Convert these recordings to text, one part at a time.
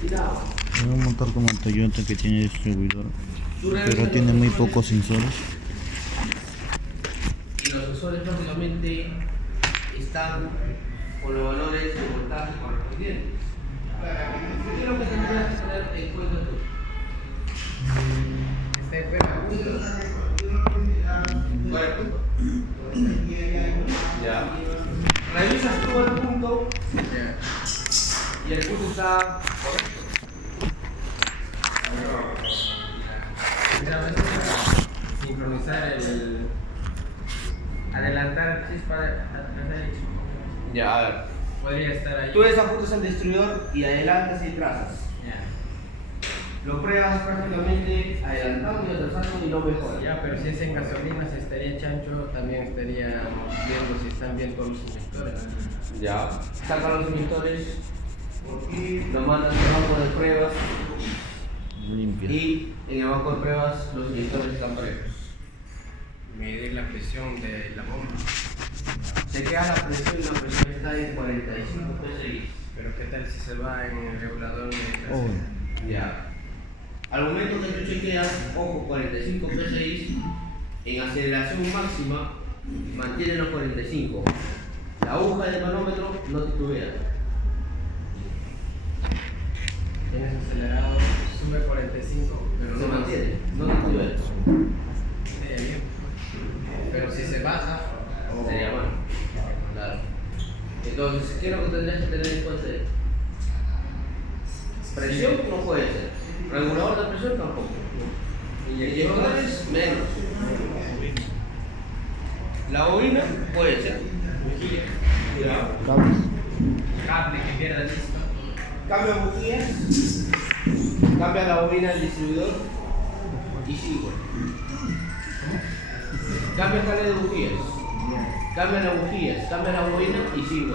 Voy a montar como el Toyota que tiene distribuidor, pero tiene muy pocos sensores. Y los sensores prácticamente están con los valores de voltaje correspondientes. ¿Qué es lo que tendrías que tener en cuenta tú? ¿Cuál es el punto? Ya. Revisas tú el punto y el punto está correcto. Sincronizar el. Adelantar el chispa. Ya, a ver. Podría estar ahí. Tú desapuntas al distribuidor y adelantas y trazas. Ya. Lo pruebas prácticamente adelantando y atrasando y no mejora. Ya, pero si es en gasolina, si estaría chancho, también estaríamos viendo si están bien todos los inyectores. Ya. Saca los inyectores, lo mandas al banco de pruebas Limpia. y en el banco de pruebas los inyectores están parejos. Medir la presión de la bomba. Se queda la presión y la presión está en 45 psi. Pero ¿qué tal si se va en el regulador de Oh, presión? Ya. Al momento que tú chequeas, ojo, 45 psi, en aceleración máxima, mantiene los 45. La aguja del manómetro no titubea. Tienes acelerado, sube 45, pero Se no mantiene, no titubea. Sería bien. Pero si se baja, Sería bueno. Claro. Entonces, ¿qué es lo que tendrías que tener en cuenta? Presión no puede ser. Regulador de presión tampoco. Inyectores menos. La bobina puede ser. cables. cable que pierda el chispa. Cambia bujías, cambia la bobina del distribuidor y sigue. Cambia el cable de bujías, cambia las bujías, cambia la bobina y sigue.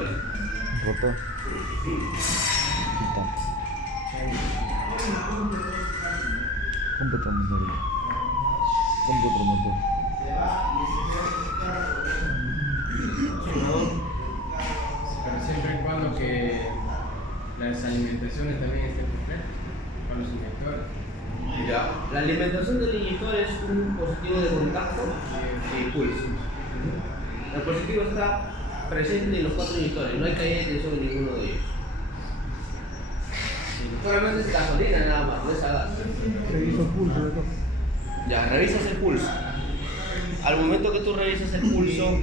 Rotor. Quita. Compra otro motor. Compra otro motor. Pero siempre y cuando que las alimentaciones también estén completas con los inyectores. Ya. La alimentación del inyector es un positivo de contacto y pulso. El positivo está presente en los 4 inyectores, no hay caída de tensión en ninguno de ellos. Solamente es gasolina nada más, no es a gas. Ya, revisas el pulso. Al momento que tú revisas el pulso,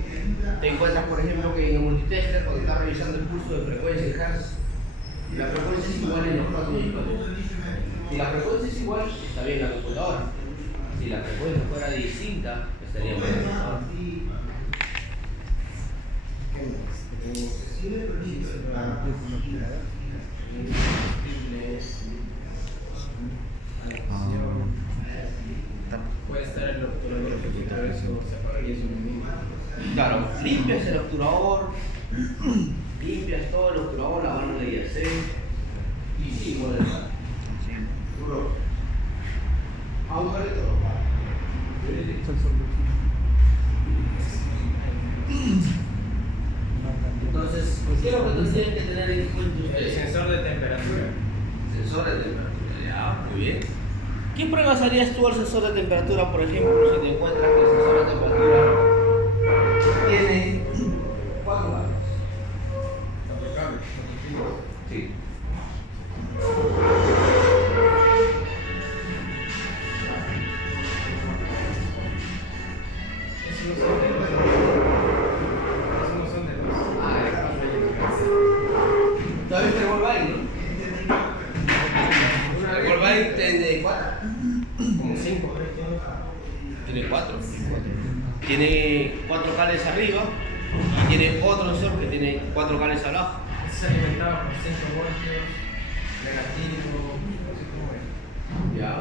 te encuentras, por ejemplo, que en el multitester, cuando estás revisando el pulso de frecuencia en hertz, la frecuencia es igual en los 4 inyectores. Si la frecuencia es igual, está bien la computadora. Si la frecuencia fuera distinta, estaría mal la computadora. Puede estar el obturador, pero eso se apagaría eso mismo. Claro, limpias el obturador, limpias todo el obturador, la mano de IAC y sí, igual el mar. Duro. Aún vale todo. Entonces, ¿qué es lo que tú tienes que tener en cuenta El ustedes? sensor de temperatura. Sensor de temperatura, ya, muy bien. ¿Qué pruebas harías tú al sensor de temperatura, por ejemplo, si te encuentras que el sensor de temperatura tiene 4 cables? Otro cable, otro filo. Sí. Esos no son de los. Esos no son de los. Ah, ¿tú viste el Volkswagen, no? El Volkswagen tiene 4. Como 5, creo que Tiene 4. Tiene 4 cables arriba y tiene otro sensor que tiene 4 cables abajo. se alimentaba por 5 voltios, negativo, no sé cómo es. Ya.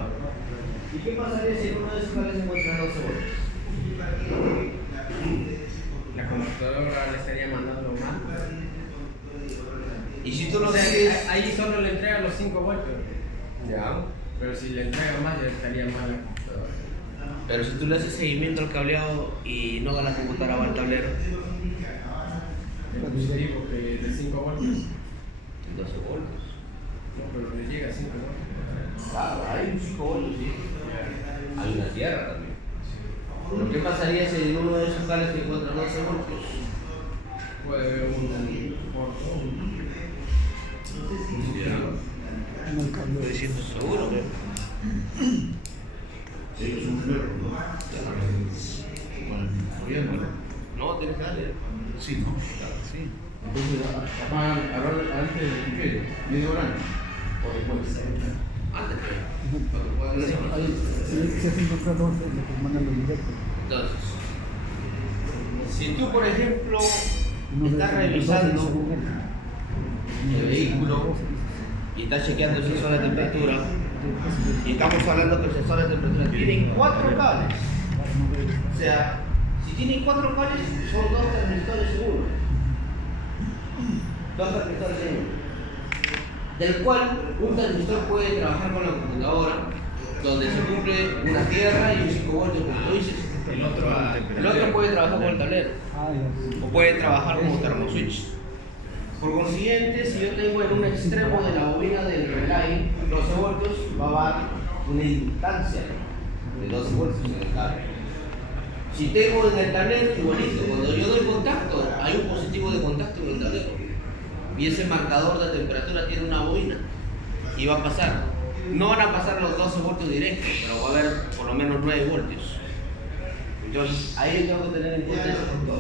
¿Y qué pasaría si en uno de esos cables se encuentra 12 voltios? La computadora le estaría mandando mal. Y si tú lo O sea, sigues. ahí solo le entrega los 5 voltios. Ya. Pero si le entrega más, ya estaría mal la computadora. Pero si tú le haces seguimiento al cableado y no va la computadora, va al tablero. El positivo que de 5 voltios. 12 voltios. No, pero le llega a 5 voltios. Claro, hay un 5 voltios, sí. Hay una tierra también. Pero ¿qué pasaría si en uno de esos cables te encuentras 12 voltios? Puede haber un corto, Estoy diciendo ¿Seguro? Es un ferro, ¿no? Bueno, No, tienes que darle. sí, ¿no? sí. Entonces, antes del refrigerio, media hora o después. Antes que. Para que puedan hacer. Entonces, si tú, por ejemplo, estás revisando el vehículo y estás chequeando el sensor de temperatura, y estamos hablando que el sensor de temperatura tiene 4 cables, o sea, si tiene 4 cables, son 2 transistores en uno. 2 transistores en uno. Del cual un transistor puede trabajar con la computadora, donde se cumple una tierra y un 5 voltios, como tú dices. el otro Puede trabajar con el tablero, o puede trabajar como termoswitch. Por consiguiente, si yo tengo en un extremo de la bobina del relay 12 voltios, va a dar una inductancia de 12 voltios en el cable. Si tengo en el tablero, igualito, cuando yo doy contacto, hay un positivo de contacto en el tablero. Y ese marcador de temperatura tiene una bobina y va a pasar. No van a pasar los 12 voltios directos, pero va a haber por lo menos 9 voltios. Entonces, ahí tengo que tener en cuenta ese factor.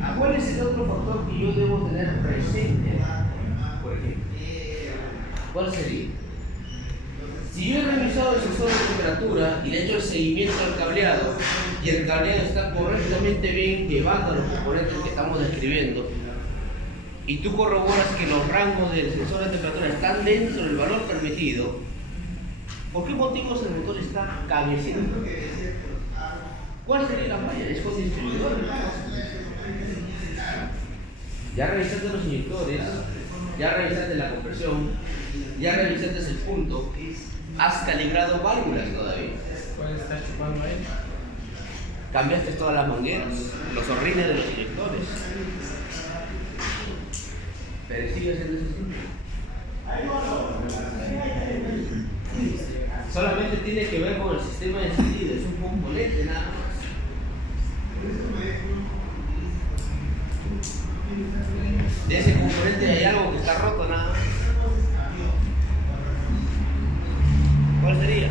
Ahora, ¿cuál es el otro factor que yo debo tener presente? Por ejemplo, ¿cuál sería? Si yo he revisado el sensor de temperatura y le he hecho el seguimiento al cableado y el cableado está correctamente bien llevando los componentes que estamos describiendo, y tú corroboras que los rangos del sensor de temperatura están dentro del valor permitido, ¿por qué motivos el motor está cabeceando? ¿Cuál sería la falla? Es con el distribuidor. Ya revisaste los inyectores, ya revisaste la compresión, ya revisaste el punto, has calibrado válvulas todavía. ¿Cuál está chupando ahí? Cambiaste todas las mangueras, los zorrines de los inyectores. Pero sigues en ese sitio. Solamente tiene que ver con el sistema de encendido, es un componente nada más. De ese componente hay algo que está roto nada más. ¿Cuál sería?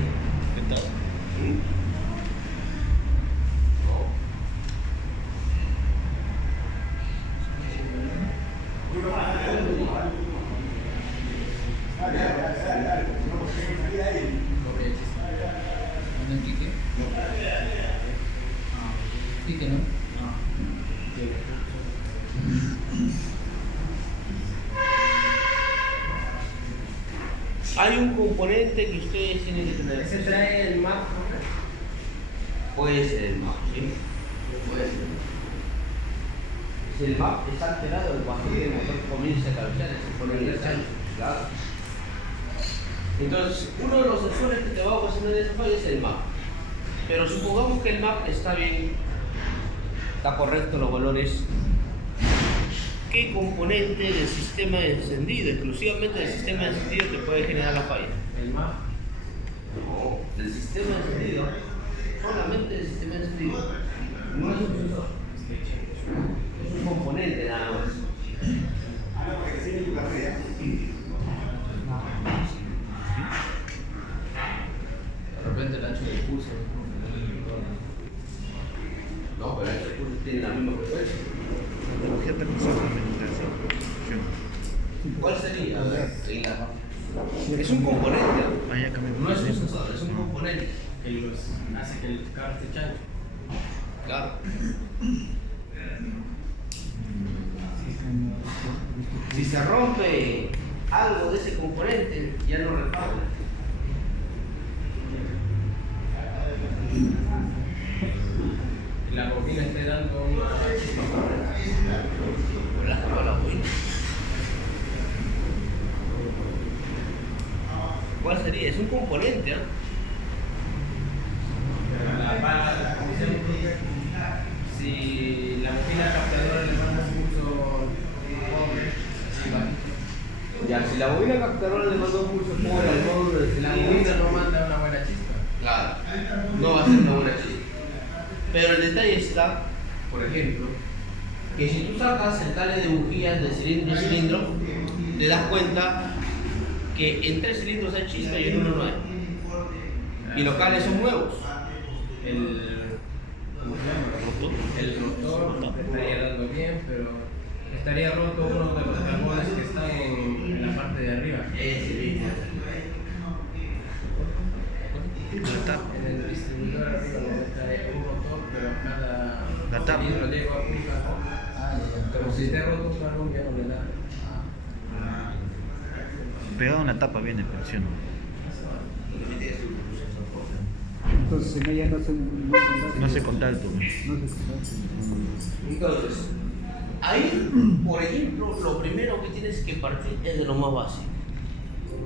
Hay un componente que ustedes tienen que tener. ¿Se trae el map? Puede ser el map, ¿sí? Puede ser. Si el map está alterado, el bajón del motor comienza a cabecear, se pone en el chancho. Claro. Entonces, uno de los sensores que te va a ocasionar esa falla es el map. Pero supongamos que el map está bien, está correcto los valores. ¿Qué componente del sistema de encendido, exclusivamente del sistema de encendido, te puede generar la falla? ¿El map? No, del sistema de encendido, solamente del sistema de encendido. No es un sensor, es un componente nada más. De repente el ancho del pulso. No, pero el pulso tiene la misma frecuencia. ¿Cuál sería? Es un componente, no es un sensor, es un componente. Que los hace que el carro esté chancho. Claro. Si se rompe algo de ese componente, ya no repara. La bobina esté dando una chispa. La bobina. ¿Cuál sería? Es un componente, ¿ah? Si la bobina captadora le manda un pulso pobre, sí va. Ya se Si la bobina captadora le manda un pulso por al módulo de La selección, bobina no manda una buena chispa. claro, no va a ser una buena chispa. Pero el detalle está, por ejemplo, que si tú sacas el cable de bujías de cilindro a cilindro, te das cuenta que en 3 cilindros hay chispa y en uno no hay. Y los cables son nuevos. ¿Cómo se llama? El rotor estaría dando bien, pero estaría roto uno de los carbones que están en la parte de arriba. Ese mismo. En el distribuidor arriba donde está un rotor, pero La cada tapa. cilindro llega a un cajón. Pero si está roto un carbón ya no le da. Pegado en la tapa viene, pero sí o no. Entonces en ella no se No hace contacto. Entonces, ahí, por ejemplo, lo primero que tienes que partir es de lo más básico.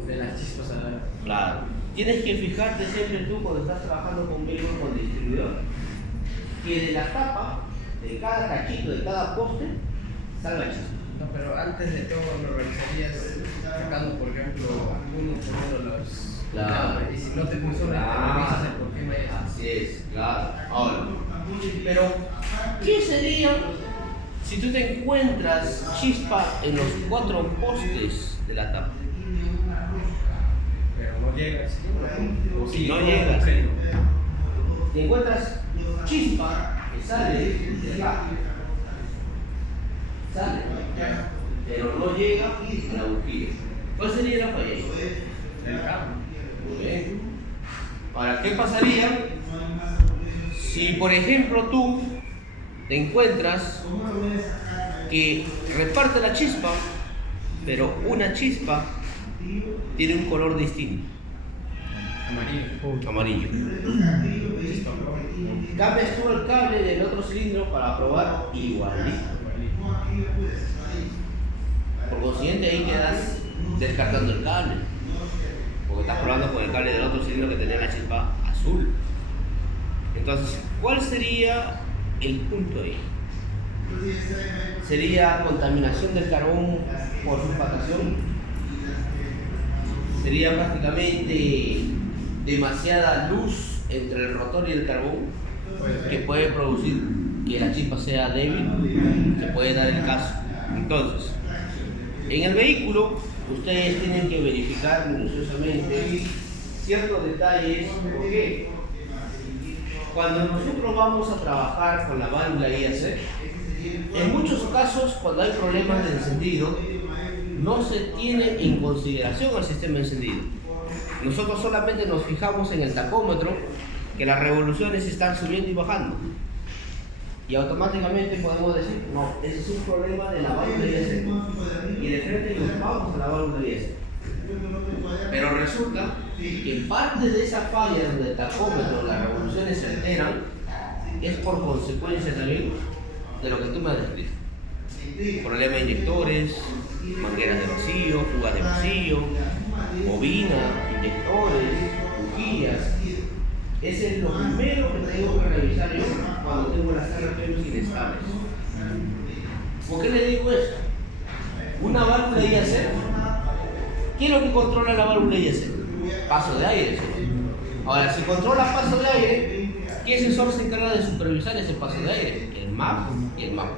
De las chispas a la. Claro. Tienes que fijarte siempre tú cuando estás trabajando con vehículos con distribuidor, que de la tapa, de cada cachito, de cada poste, salga chispa. No, pero antes de todo lo revisarías sacando, por ejemplo, uno por uno los. Claro. Y si no te funciona, revisas el por qué no hay. Así es, claro. Ahora, pero, ¿qué sería si tú te encuentras chispa en los 4 postes de la tapa? Pero no llegas. O Si no como llegas, creo. te encuentras chispa que sale de acá. Sale, pero no llega a la bujía. ¿Cuál sería la falla? El cable. Muy bien. Ahora, ¿qué pasaría si, por ejemplo, tú te encuentras que reparte la chispa, pero una chispa tiene un color distinto, amarillo? Cambias tú el cable del otro cilindro para probar igualito. Por consiguiente, ahí quedas descartando el cable, porque estás probando con el cable del otro cilindro que tenía la chispa azul. Entonces, ¿cuál sería el punto ahí? ¿Sería contaminación del carbón por sulfatación? ¿Sería prácticamente demasiada luz entre el rotor y el carbón que puede producir que la chispa sea débil? Se puede dar el caso. Entonces, en el vehículo ustedes tienen que verificar minuciosamente ciertos detalles. ¿Por qué? Cuando nosotros vamos a trabajar con la válvula IAC, en muchos casos, cuando hay problemas de encendido, no se tiene en consideración el sistema encendido. Nosotros solamente nos fijamos en el tacómetro, que las revoluciones están subiendo y bajando. Y automáticamente podemos decir, no, ese es un problema de la válvula IAC. Y de frente nos vamos a la válvula IAC. Pero resulta que parte de esa falla donde el tacómetro, las revoluciones se alteran, es por consecuencia también de lo que tú me has descrito. Problema de inyectores, mangueras de vacío, fugas de vacío, bobina, inyectores, bujías. Ese es lo primero que tengo que revisar yo cuando tengo las RPMs inestables. ¿Por qué le digo esto? Una válvula IAC, ¿qué es lo que controla la válvula IAC? Paso de aire. ¿Sí? Ahora, si controla paso de aire, ¿qué sensor se encarga de supervisar ese paso de aire? El MAP y el MAP.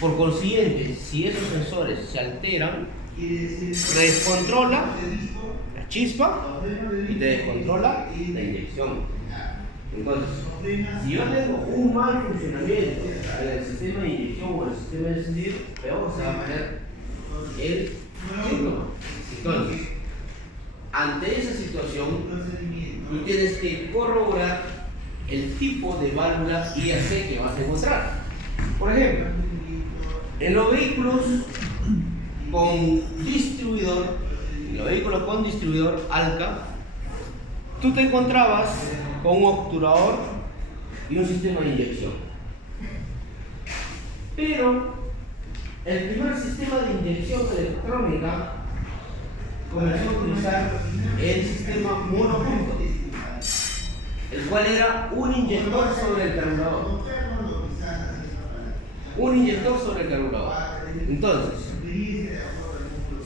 Por consiguiente, si esos sensores se alteran, descontrola la chispa y te descontrola la inyección. Entonces, si yo tengo un mal funcionamiento en el sistema de inyección o en el sistema de encendido, peor se va a poner el síntoma. Entonces, ante esa situación, tú tienes que corroborar el tipo de válvula IAC que vas a encontrar. Por ejemplo, en los vehículos con distribuidor, ALCA, tú te encontrabas con un obturador y un sistema de inyección. Pero el primer sistema de inyección electrónica comenzó a utilizar el sistema monopunto, el cual era un inyector sobre el carburador. Un inyector sobre el carburador. Entonces,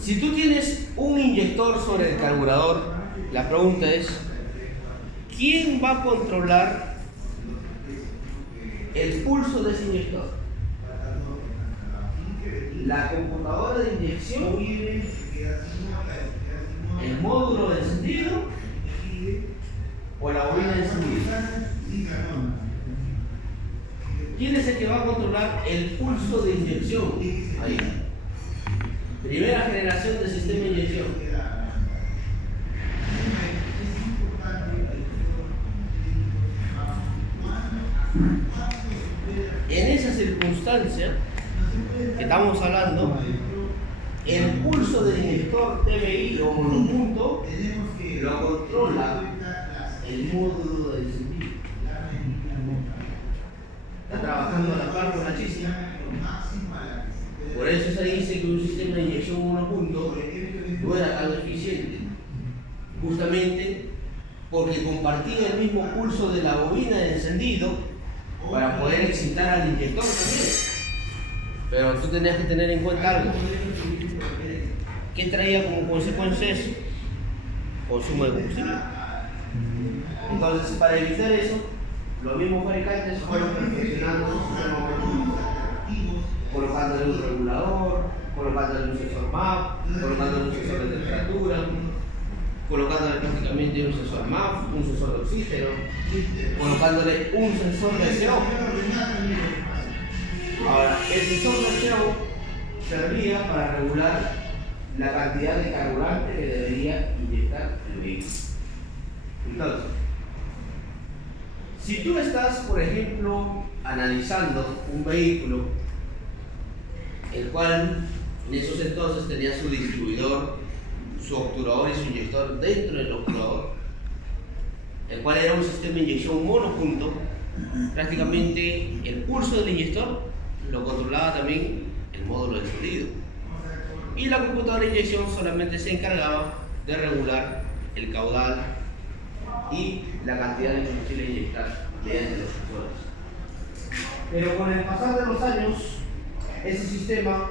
Si tú tienes un inyector sobre el carburador, la pregunta es, ¿quién va a controlar el pulso de ese inyector? ¿La computadora de inyección? ¿El módulo de encendido? ¿O la bobina de encendido? ¿Quién es el que va a controlar el pulso de inyección? Ahí. Primera generación del sistema de inyección. En esa circunstancia que estamos hablando, el pulso del inyector TBI o monopunto lo controla el módulo de encendido. Está trabajando a la par con la chispa. Por eso se dice que un sistema de inyección monopunto no era tan eficiente. Justamente porque compartía el mismo pulso de la bobina de encendido para poder excitar al inyector también. Pero tú tenías que tener en cuenta algo. ¿Qué traía como consecuencia eso? Consumo de combustible. Entonces, para evitar eso, los mismos fabricantes fueron perfeccionando su sistema monopunto, colocándole un regulador, colocándole un sensor MAP, colocándole un sensor de temperatura, colocándole prácticamente un sensor MAP, un sensor de oxígeno, colocándole un sensor de CO. Ahora, el sensor de CO servía para regular la cantidad de carburante que debería inyectar el vehículo. Entonces, si tú estás, por ejemplo, analizando un vehículo, el cual en esos entonces tenía su distribuidor, su obturador y su inyector dentro del obturador, el cual era un sistema de inyección monopunto, prácticamente el pulso del inyector lo controlaba también el módulo de encendido. Y la computadora de inyección solamente se encargaba de regular el caudal y la cantidad de combustible a inyectar mediante los sensores. Pero con el pasar de los años, ese sistema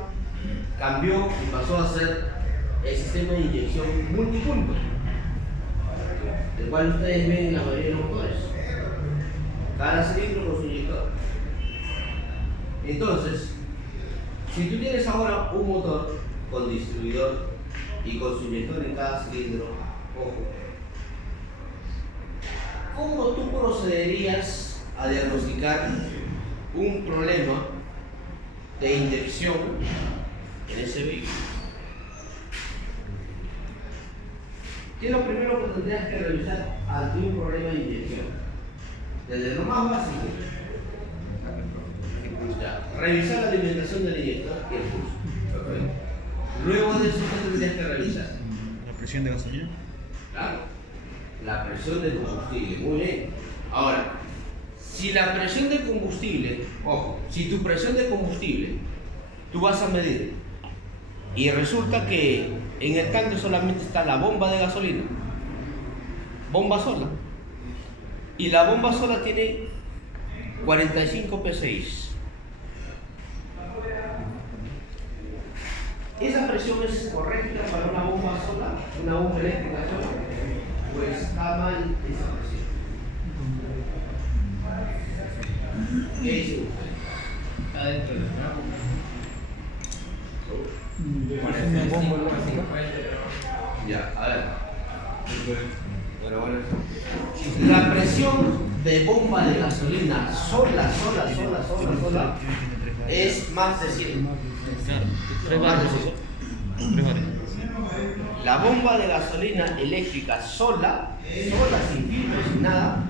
cambió y pasó a ser el sistema de inyección multipunto, el cual ustedes ven en la mayoría de los motores. Cada cilindro con su inyector. Entonces, si tú tienes ahora un motor con distribuidor y con su inyector en cada cilindro, ojo, ¿cómo tú procederías a diagnosticar un problema de inyección en ese vehículo? ¿Qué es lo primero que tendrías que revisar ante un problema de inyección? Desde lo más básico, ya, revisar la alimentación del inyector y el pulso. Perfecto. Luego de eso, ¿qué tendrías que revisar? ¿La presión de gasolina? Claro, la presión del combustible. Muy bien. Ahora, si la presión de combustible, ojo, si tu presión de combustible tú vas a medir y resulta que en el tanque solamente está la bomba de gasolina, bomba sola, y la bomba sola tiene 45 psi. ¿Esa presión es correcta para una bomba sola, una bomba eléctrica sola? Pues está mal esa presión. ¿Qué dice usted? Está dentro del rango. Una bomba eléctrica. Ya, a ver. Bueno. La presión de bomba de gasolina sola es más de 100. Más de 100. La bomba de gasolina eléctrica sola, sin filtro, sin nada,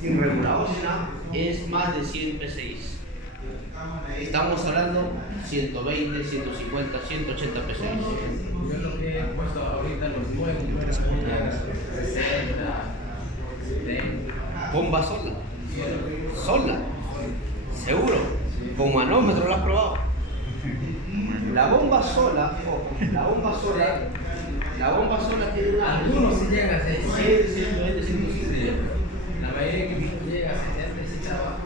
sin regulador, sin nada, es más de 100 psi. Estamos hablando 120, 150, 180 psi. Yo lo que he puesto ahorita los nuevos, 60, 70. Bomba sola, seguro, con manómetro lo has probado. La bomba sola, ojo, la bomba sola tiene una... Algunos sí llegan a 100, 120, 150. la mayoría de equipos llega a 70 y se traba.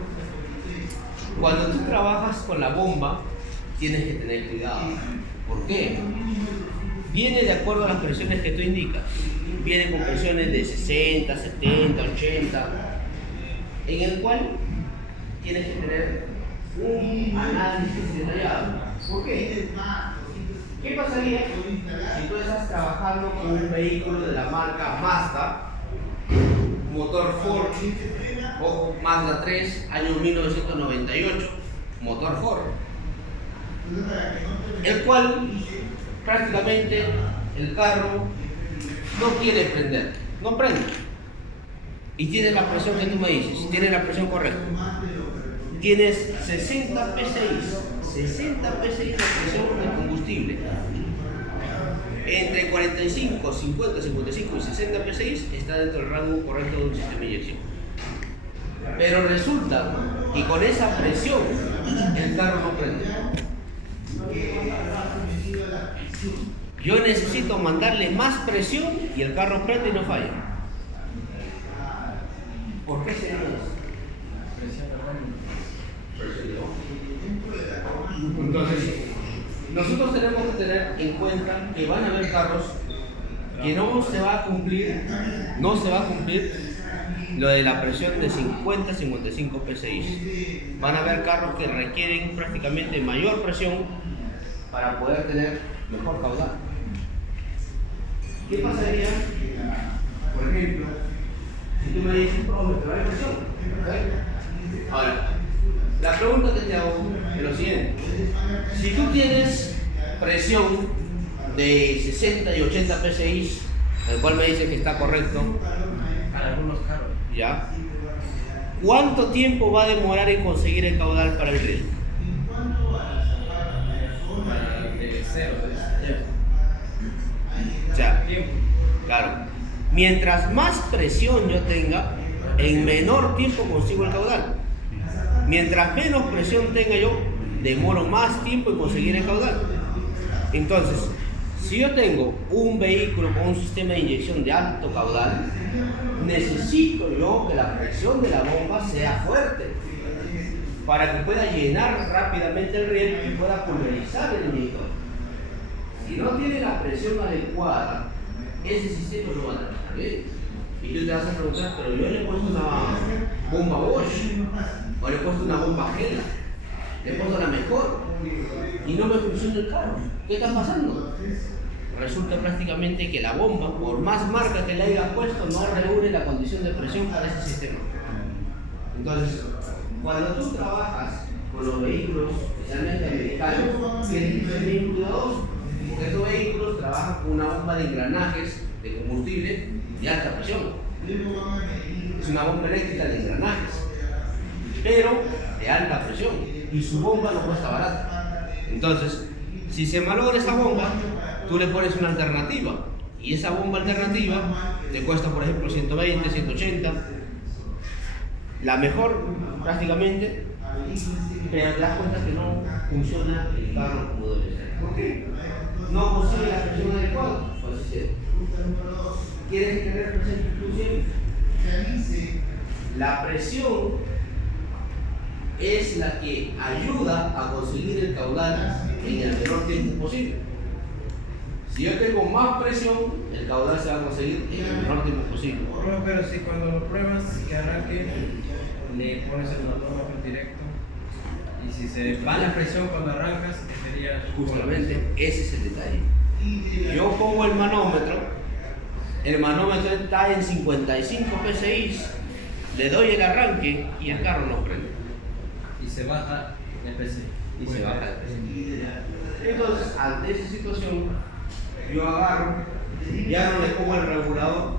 Cuando tú trabajas con la bomba, tienes que tener cuidado. ¿Por qué? viene de acuerdo a las presiones que tú indicas. Viene con presiones de 60, 70, 80, en el cual tienes que tener un análisis detallado. ¿Por qué? ¿Qué pasaría si tú estás trabajando con un vehículo de la marca Mazda, motor Ford, o Mazda 3, año 1998, motor Ford, el cual prácticamente el carro no quiere prender, no prende, y tiene la presión que tú me dices, tiene la presión correcta, tienes 60 PSI, 60 PSI de presión de combustible, entre 45, 50, 55 y 60 PSI está dentro del rango correcto de un sistema de inyección. Pero resulta que con esa presión el carro no prende. Yo necesito mandarle más presión y el carro prende y no falla. ¿Por qué sería eso? Entonces, nosotros tenemos que tener en cuenta que van a haber carros que no se va a cumplir lo de la presión de 50-55 PSI. Van a haber carros que requieren prácticamente mayor presión para poder tener mejor caudal. ¿Qué pasaría, por ejemplo, si tú me dices, profe, pero hay presión? ¿Okay? Ahora, la pregunta que te hago es lo siguiente. Si tú tienes presión de 60 y 80 PSI, el cual me dice que está correcto, Para algunos carros. ¿ya? ¿Cuánto tiempo va a demorar en conseguir el caudal para el riel? Para de cero. O sea, Tiempo. claro, mientras más presión yo tenga, en menor tiempo consigo el caudal. Mientras menos presión tenga yo, demoro más tiempo en conseguir el caudal. Entonces, si yo tengo un vehículo con un sistema de inyección de alto caudal, necesito yo que la presión de la bomba sea fuerte para que pueda llenar rápidamente el riel y pueda pulverizar el inyector. Si no tiene la presión adecuada, ese sistema no va a trabajar bien. Y tú te vas a preguntar, pero yo le he puesto una bomba Bosch, o le he puesto una bomba Hella, le he puesto la mejor, y no me funciona el carro. ¿Qué está pasando? Resulta prácticamente que la bomba, por más marca que le hayas puesto, no reúne la condición de presión para ese sistema. Entonces, cuando tú trabajas con los vehículos, especialmente americanos, tienes que ser bien cuidadoso, porque estos vehículos trabajan con una bomba de engranajes de combustible de alta presión. Es una bomba eléctrica de engranajes, pero de alta presión, y su bomba no cuesta barata. Entonces, si se malogra esa bomba, tú le pones una alternativa, y esa bomba alternativa te cuesta, por ejemplo, 120, 180, la mejor prácticamente, pero te das cuenta que no funciona el carro como debe ser. ¿Por qué? No consigue la presión adecuada. Pues es cierto. ¿Quieres tener presión inclusive? La presión es la que ayuda a conseguir el caudal en el menor tiempo posible. Si yo tengo más presión, el caudal se va a conseguir en el menor tiempo posible. Pero si cuando lo pruebas que arranque, le pones el manómetro directo, y si se va la presión cuando arrancas, que sería Justamente ese es el detalle. Yo pongo el manómetro está en 55 PSI, le doy el arranque y el carro no prende. y se baja el PC. Y se baja el precio. Entonces, ante esa situación, yo agarro, ya no le pongo el regulador,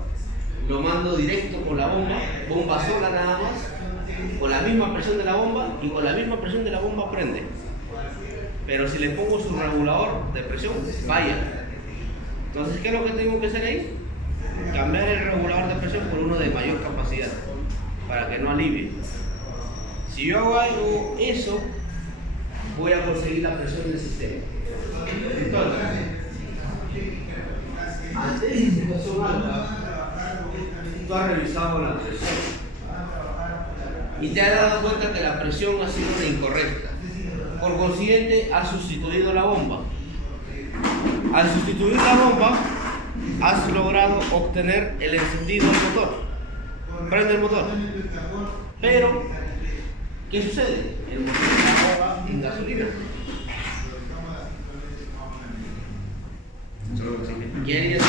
lo mando directo con la bomba sola nada más, con la misma presión de la bomba, y con la misma presión de la bomba prende. Pero si le pongo su regulador de presión, falla. Entonces, ¿qué es lo que tengo que hacer ahí? Cambiar el regulador de presión por uno de mayor capacidad, para que no alivie. Si yo hago eso, voy a conseguir la presión del sistema. Entonces, ante esta situación alta, tú has revisado la presión y te has dado cuenta que la presión ha sido incorrecta. Por consiguiente, has sustituido la bomba. Al sustituir la bomba, has logrado obtener el encendido del motor. Prende el motor. Pero, ¿qué sucede? El motor está en gasolina. ¿Qué harías?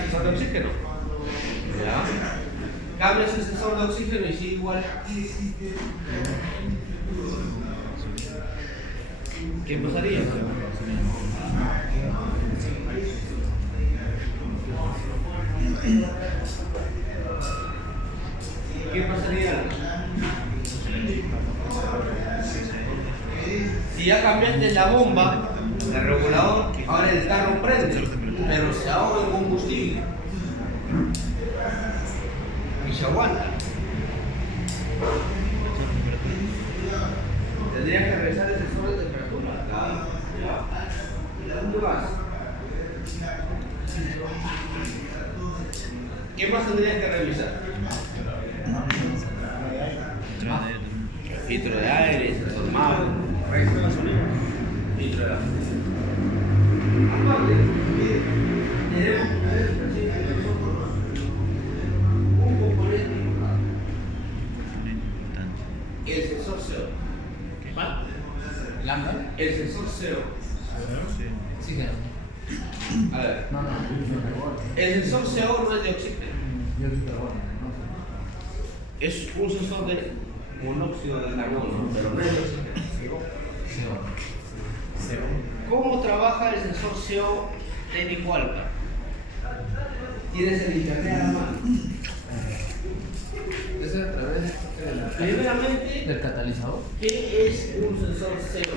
Sensor de oxígeno. ¿Ya? Cambias el sensor de oxígeno y sigue igual. ¿Qué pasaría? ¿Qué pasaría? Si ya cambiaste la bomba, el regulador, ahora el carro prende, pero se ahoga en combustible y se aguanta. Tendrías que revisar el sensor de temperatura. ¿Y dónde vas? ¿Qué más tendrías que revisar? Filtro de aire, sensor MAP, filtro de aire. Aparte, tenemos un componente importante. El sensor CO. ¿Lambda? El sensor CO. Sí, claro. A ver. No. El sensor CO no es de oxígeno. Es un sensor de monóxido de carbono, pero no es de oxígeno. ¿Cómo trabaja el sensor CO técnico alfa? Tienes el internet a la mano. ¿Es a través Primeramente, del catalizador? ¿qué es un sensor CO?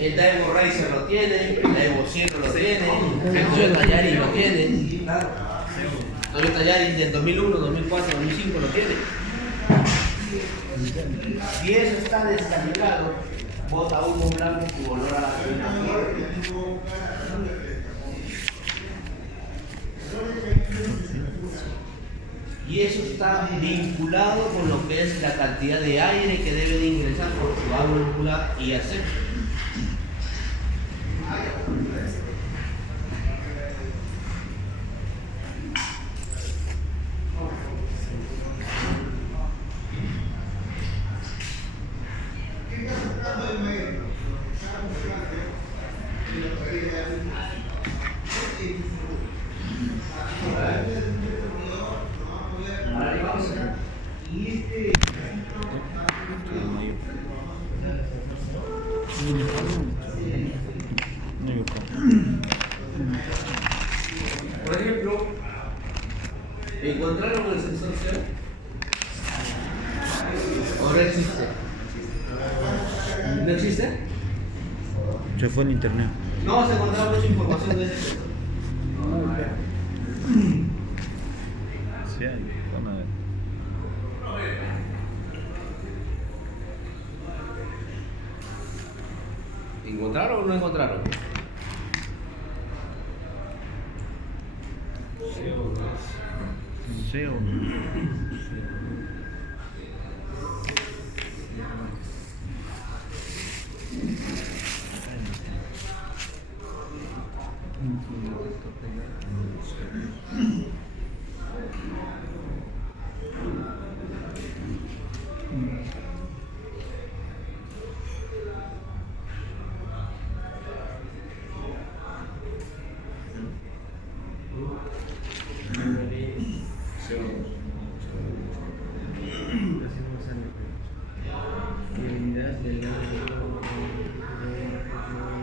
El Daewoo Racer lo tiene, el Daewoo Sierra lo tiene, el Toyota Yaris lo tiene, Toyota Yaris del 2001, 2004, 2005 lo tiene. Si eso está descalibrado, bota humo blanco y olor a la gasolina. Y eso está vinculado con lo que es la cantidad de aire que debe de ingresar por su válvula y hacer. Por ejemplo, ¿encontraron el sensor CO? ¿O no existe? ¿No existe? Se fue en internet. No vas a encontrar mucha información de ese sensor. Sí, hay. Vamos a ver. ¿Encontraron o no encontraron? Sí o Unidad del gas